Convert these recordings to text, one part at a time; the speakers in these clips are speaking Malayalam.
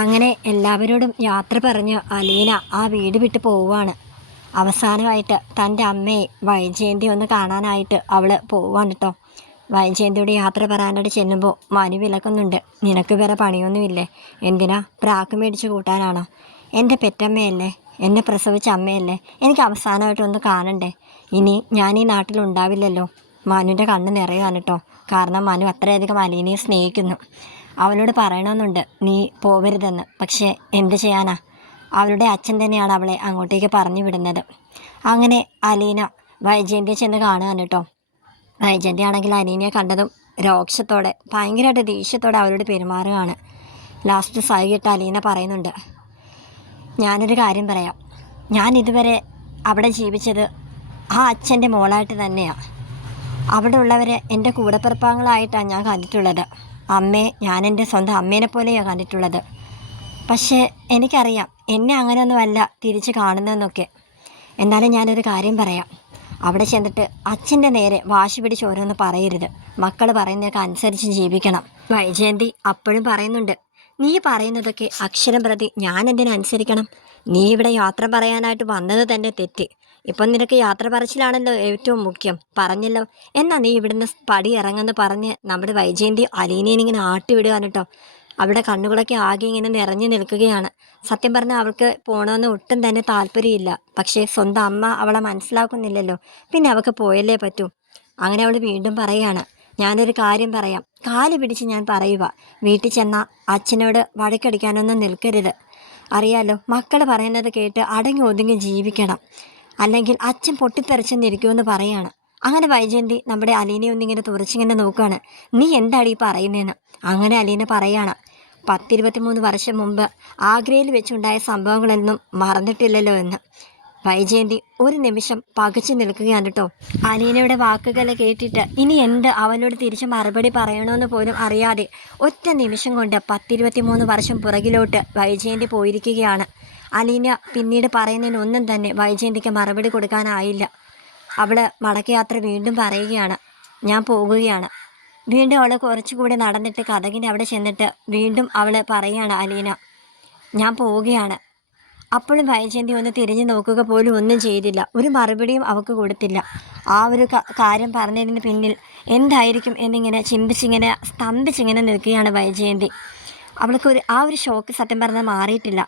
അങ്ങനെ എല്ലാവരോടും യാത്ര പറഞ്ഞ് അലീന ആ വീട് വിട്ട് പോവുകയാണ്. അവസാനമായിട്ട് തൻ്റെ അമ്മയെ വൈജയന്തി ഒന്ന് കാണാനായിട്ട് അവൾ പോവാണ് കേട്ടോ. വൈജയന്തിയോട് യാത്ര പറയാനായിട്ട് ചെല്ലുമ്പോൾ മനു വിലക്കുന്നുണ്ട്. നിനക്ക് വേറെ പണിയൊന്നുമില്ലേ? എന്തിനാ പ്രാക്ക് മേടിച്ച് കൂട്ടാനാണോ? എൻ്റെ പെറ്റമ്മയല്ലേ, എന്നെ പ്രസവിച്ച അമ്മയല്ലേ, എനിക്ക് അവസാനമായിട്ടൊന്ന് കാണണ്ടേ? ഇനി ഞാൻ ഈ നാട്ടിലുണ്ടാവില്ലല്ലോ. മനുവിൻ്റെ കണ്ണ് നിറയാണ് കേട്ടോ. കാരണം മനു അത്രയധികം അലീനയെ സ്നേഹിക്കുന്നു. അവളോട് പറയണമെന്നുണ്ട് നീ പോവരുതെന്ന്. പക്ഷേ എന്ത് ചെയ്യാനാ, അവളുടെ അച്ഛൻ തന്നെയാണ് അവളെ അങ്ങോട്ടേക്ക് പറഞ്ഞു വിടുന്നത്. അങ്ങനെ അലീന വൈജയന്തിയെ ചെന്ന് കാണുകയാണ് കേട്ടോ. വൈജയന്തി ആണെങ്കിൽ അലീനയെ കണ്ടതും രോക്ഷത്തോടെ ഭയങ്കരമായിട്ട് ദേഷ്യത്തോടെ അവരോട് പെരുമാറുകയാണ്. ലാസ്റ്റ് സഹിയിട്ട് അലീന പറയുന്നുണ്ട്, ഞാനൊരു കാര്യം പറയാം. ഞാൻ ഇതുവരെ അവിടെ ജീവിച്ചത് ആ അച്ഛൻ്റെ മോളായിട്ട് തന്നെയാണ്. അവിടെ ഉള്ളവരെ എൻ്റെ കൂടപ്പിറപ്പാങ്ങളായിട്ടാണ് ഞാൻ കണ്ടിട്ടുള്ളത്. അമ്മയെ ഞാൻ എൻ്റെ സ്വന്തം അമ്മേനെ പോലെയാണ് കണ്ടിട്ടുള്ളത്. പക്ഷേ എനിക്കറിയാം എന്നെ അങ്ങനെയൊന്നുമല്ല തിരിച്ച് കാണുന്നതെന്നൊക്കെ. എന്നാലും ഞാനൊരു കാര്യം പറയാം. അവിടെ ചെന്നിട്ട് അച്ഛൻ്റെ നേരെ വാശി പിടിച്ച് ഓരോന്ന് പറയരുത്. മക്കൾ പറയുന്നതൊക്കെ അനുസരിച്ച് ജീവിക്കണം. വൈജയന്തി അപ്പോഴും പറയുന്നുണ്ട്, നീ പറയുന്നതൊക്കെ അക്ഷരം പ്രതി ഞാൻ എന്തിനനുസരിക്കണം? നീ ഇവിടെ യാത്ര പറയാനായിട്ട് വന്നത് തന്നെ തെറ്റ്. ഇപ്പം നിനക്ക് യാത്ര പറച്ചിലാണല്ലോ ഏറ്റവും മുഖ്യം. പറഞ്ഞല്ലോ, എന്നാ നീ ഇവിടുന്ന് പടി ഇറങ്ങുമെന്ന് പറഞ്ഞ് നമ്മുടെ വൈജയന്തി അലീനയെ ഇങ്ങനെ ആട്ടിവിടുകയാണ് കേട്ടോ. അവിടെ കണ്ണുകളൊക്കെ ആകെ ഇങ്ങനെ നിറഞ്ഞു നിൽക്കുകയാണ്. സത്യം പറഞ്ഞാൽ അവൾക്ക് പോകണമെന്ന് ഒട്ടും തന്നെ താല്പര്യമില്ല. പക്ഷേ സ്വന്തം അമ്മ അവളെ മനസ്സിലാക്കുന്നില്ലല്ലോ. പിന്നെ അവൾക്ക് പോയല്ലേ പറ്റൂ. അങ്ങനെ അവൾ വീണ്ടും പറയുകയാണ്, ഞാനൊരു കാര്യം പറയാം, കാല് പിടിച്ച് ഞാൻ പറയുക. വീട്ടിൽ ചെന്നാൽ അച്ഛനോട് വഴക്കടിക്കാനൊന്നും നിൽക്കരുത്. അറിയാലോ, മക്കൾ പറയുന്നത് കേട്ട് അടങ്ങി ഒതുങ്ങി ജീവിക്കണം. അല്ലെങ്കിൽ അച്ഛൻ പൊട്ടിത്തെറിച്ചെന്നിരിക്കുമെന്ന് പറയാണ്. അങ്ങനെ വൈജയന്തി നമ്മുടെ അലീനയെ ഒന്നിങ്ങനെ തുറച്ചിങ്ങനെ നോക്കുകയാണ്. നീ എന്താണ് ഈ പറയുന്നതെന്ന്. അങ്ങനെ അലീന പറയാണ്, 10-23 വർഷം മുമ്പ് ആഗ്രയിൽ വെച്ചുണ്ടായ സംഭവങ്ങളൊന്നും മറന്നിട്ടില്ലല്ലോ എന്ന്. വൈജയന്തി ഒരു നിമിഷം പകച്ചു നിൽക്കുകയാണ് കേട്ടോ. അലീനയുടെ വാക്കുകൾ കേട്ടിട്ട് ഇനി എന്ത് അവനോട് തിരിച്ച് മറുപടി പറയണമെന്ന് പോലും അറിയാതെ ഒറ്റ നിമിഷം കൊണ്ട് 10-23 വർഷം പുറകിലോട്ട് വൈജയന്തി പോയിരിക്കുകയാണ്. അലീന പിന്നീട് പറയുന്നതിനൊന്നും തന്നെ വൈജയന്തിക്ക് മറുപടി കൊടുക്കാനായില്ല. അവൾ മടക്കയാത്ര വീണ്ടും പറയുകയാണ്, ഞാൻ പോകുകയാണ്. വീണ്ടും അവൾ കുറച്ചുകൂടി നടന്നിട്ട് കഥകിന് അവിടെ ചെന്നിട്ട് വീണ്ടും അവൾ പറയുകയാണ്, അലീന ഞാൻ പോവുകയാണ്. അപ്പോഴും വൈജയന്തി ഒന്ന് തിരിഞ്ഞു നോക്കുക പോലും ഒന്നും ചെയ്തില്ല. ഒരു മറുപടിയും അവൾക്ക് കൊടുത്തില്ല. ആ ഒരു കാര്യം പറഞ്ഞതിന് പിന്നിൽ എന്തായിരിക്കും എന്നിങ്ങനെ ചിന്തിച്ചിങ്ങനെ സ്തംഭിച്ചിങ്ങനെ നിൽക്കുകയാണ് വൈജയന്തി. അവൾക്ക് ആ ഒരു ഷോക്ക് സത്യം പറഞ്ഞാൽ മാറിയിട്ടില്ല.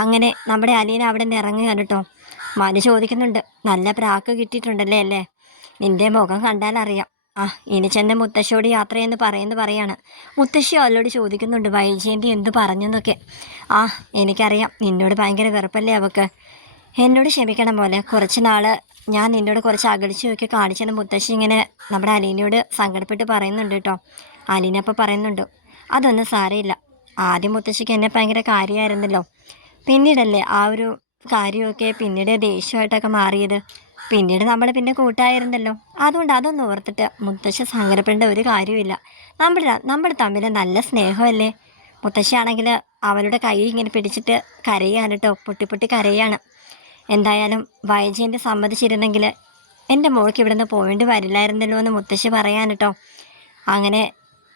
അങ്ങനെ നമ്മുടെ അലീന അവിടെ നിന്ന് ഇറങ്ങുകയാണ് കേട്ടോ. മനു ചോദിക്കുന്നുണ്ട്, നല്ല പ്രാക്ക് കിട്ടിയിട്ടുണ്ടല്ലേ അല്ലേ? നിന്റെ മുഖം കണ്ടാലറിയാം. ഇനി ചെന്ന് മുത്തശ്ശിയോട് യാത്രയെന്ന് പറയാണ്. മുത്തശ്ശി അവളോട് ചോദിക്കുന്നുണ്ട്, വൈജയന്തി എന്ത് പറഞ്ഞെന്നൊക്കെ. എനിക്കറിയാം നിന്നോട് ഭയങ്കര വെറുപ്പല്ലേ അവൾക്ക്. എന്നോട് ക്ഷമിക്കണം പോലെ, കുറച്ച് നാൾ ഞാൻ നിന്നോട് കുറച്ച് അകൽച്ചയൊക്കെ കാണിച്ചെന്ന് മുത്തശ്ശി ഇങ്ങനെ നമ്മുടെ അലീനയോട് സങ്കടപ്പെട്ട് പറയുന്നുണ്ട് കേട്ടോ. അലീന അപ്പോൾ പറയുന്നുണ്ട്, അതൊന്നും സാരമില്ല. ആദ്യം മുത്തശ്ശിക്ക് എന്നെ ഭയങ്കര കാര്യമായിരുന്നല്ലോ. പിന്നീടല്ലേ ആ ഒരു കാര്യമൊക്കെ പിന്നീട് ദേഷ്യമായിട്ടൊക്കെ മാറിയത്. പിന്നീട് നമ്മൾ പിന്നെ കൂട്ടായിരുന്നല്ലോ. അതുകൊണ്ട് അതൊന്നും ഓർത്തിട്ട് മുത്തശ്ശി സങ്കടപ്പെടേണ്ട ഒരു കാര്യമില്ല. നമ്മൾ തമ്മിൽ നല്ല സ്നേഹമല്ലേ. മുത്തശ്ശിയാണെങ്കിൽ അവളുടെ കൈ ഇങ്ങനെ പിടിച്ചിട്ട് കരയാണ് കേട്ടോ. പൊട്ടി കരയാണ്. എന്തായാലും വൈജയന്തി സമ്മതിച്ചിരുന്നെങ്കിൽ എൻ്റെ മോൾക്ക് ഇവിടുന്ന് പോവേണ്ടി വരില്ലായിരുന്നല്ലോ എന്ന് മുത്തശ്ശി പറയാൻ കേട്ടോ. അങ്ങനെ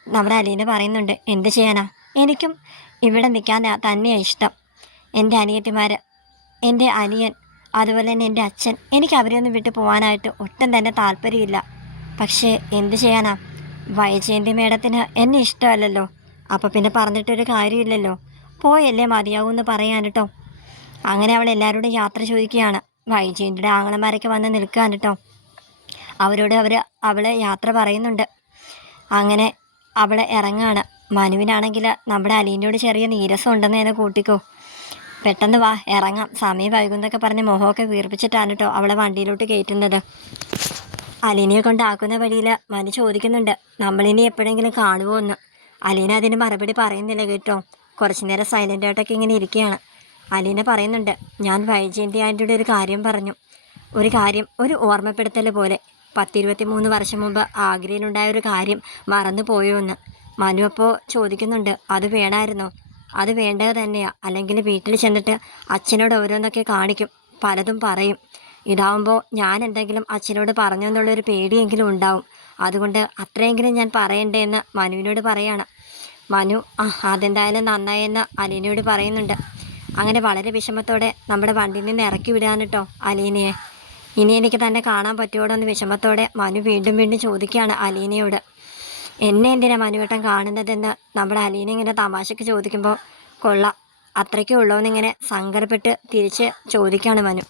നമ്മുടെ അലീന പറയുന്നുണ്ട്, എന്ത് ചെയ്യാനാ, എനിക്കും ഇവിടെ നിൽക്കാൻ തന്നെയാണ് ഇഷ്ടം. എൻ്റെ അനിയത്തിമാർ, എൻ്റെ അനിയൻ, അതുപോലെ തന്നെ എൻ്റെ അച്ഛൻ, എനിക്ക് അവരെയൊന്നും വിട്ട് പോകാനായിട്ട് ഒട്ടും തന്നെ താല്പര്യമില്ല. പക്ഷേ എന്ത് ചെയ്യാനാ, വൈജയന്തി മേഡത്തിന് എന്നെ ഇഷ്ടമല്ലല്ലോ. അപ്പോൾ പിന്നെ പറഞ്ഞിട്ടൊരു കാര്യമില്ലല്ലോ. പോയല്ലേ മതിയാവുമെന്ന് പറയാൻ കേട്ടോ. അങ്ങനെ അവൾ എല്ലാവരോടും യാത്ര ചോദിക്കുകയാണ്. വൈജയന്തിയുടെ ആങ്ങളമാരൊക്കെ വന്ന് നിൽക്കുകയാണ് കേട്ടോ. അവരോട് അവൾ യാത്ര പറയുന്നുണ്ട്. അങ്ങനെ അവൾ ഇറങ്ങുകയാണ്. മനുവിനാണെങ്കിൽ നമ്മുടെ അലീനയോട് ചെറിയ നീരസം ഉണ്ടെന്ന് തന്നെ കൂട്ടിക്കോ. പെട്ടെന്ന് വാ, ഇറങ്ങാം, സമയം വൈകുന്നൊക്കെ പറഞ്ഞ് മുഖമൊക്കെ വീർപ്പിച്ചിട്ടാണ് കേട്ടോ അവളെ വണ്ടിയിലോട്ട് കയറ്റുന്നത്. അലീനയെ കൊണ്ടാക്കുന്ന വഴിയിൽ മനു ചോദിക്കുന്നുണ്ട്, നമ്മളിനി എപ്പോഴെങ്കിലും കാണുമോ എന്ന്. അലീന അതിന് മറുപടി പറയുന്നില്ല കേട്ടോ. കുറച്ചു നേരം സൈലൻ്റായിട്ടൊക്കെ ഇങ്ങനെ ഇരിക്കുകയാണ്. അലീന പറയുന്നുണ്ട്, ഞാൻ വൈജയന്തി ആൻറ്റിയുടെ ഒരു കാര്യം പറഞ്ഞു. ഒരു ഓർമ്മപ്പെടുത്തൽ പോലെ. 10-23 വർഷം മുമ്പ് ആഗ്രയിലുണ്ടായ ഒരു കാര്യം മറന്നു പോയോ എന്ന്. മനു അപ്പോൾ ചോദിക്കുന്നുണ്ട്, അത് വേണമായിരുന്നോ? അത് വേണ്ടത് തന്നെയാണ്. അല്ലെങ്കിൽ വീട്ടിൽ ചെന്നിട്ട് അച്ഛനോട് ഓരോന്നൊക്കെ കാണിക്കും, പലതും പറയും. ഇതാവുമ്പോൾ ഞാൻ എന്തെങ്കിലും അച്ഛനോട് പറഞ്ഞു എന്നുള്ളൊരു പേടിയെങ്കിലും ഉണ്ടാവും. അതുകൊണ്ട് അത്രയെങ്കിലും ഞാൻ പറയണ്ടേ എന്ന് മനുവിനോട് പറയാണ്. മനു അതെന്തായാലും നന്നായെന്ന് അലീനയോട് പറയുന്നുണ്ട്. അങ്ങനെ വളരെ വിഷമത്തോടെ നമ്മുടെ വണ്ടിയിൽ നിന്ന് ഇറക്കി വിടാൻ കേട്ടോ അലീനയെ. ഇനി എനിക്ക് തന്നെ കാണാൻ പറ്റുമോടോ എന്ന് വിഷമത്തോടെ മനു വീണ്ടും വീണ്ടും ചോദിക്കുകയാണ് അലീനയോട്. എന്നെ എന്തിനാ മനുവേട്ടൻ കാണുന്നതെന്ന് നമ്മുടെ അലീന ഇങ്ങനെ തമാശയ്ക്ക് ചോദിക്കുമ്പോൾ കൊള്ളാം, അത്രയ്ക്കേ ഉള്ളൂ എന്നിങ്ങനെ സങ്കടപ്പെട്ട് തിരിച്ച് ചോദിക്കുകയാണ് മനു.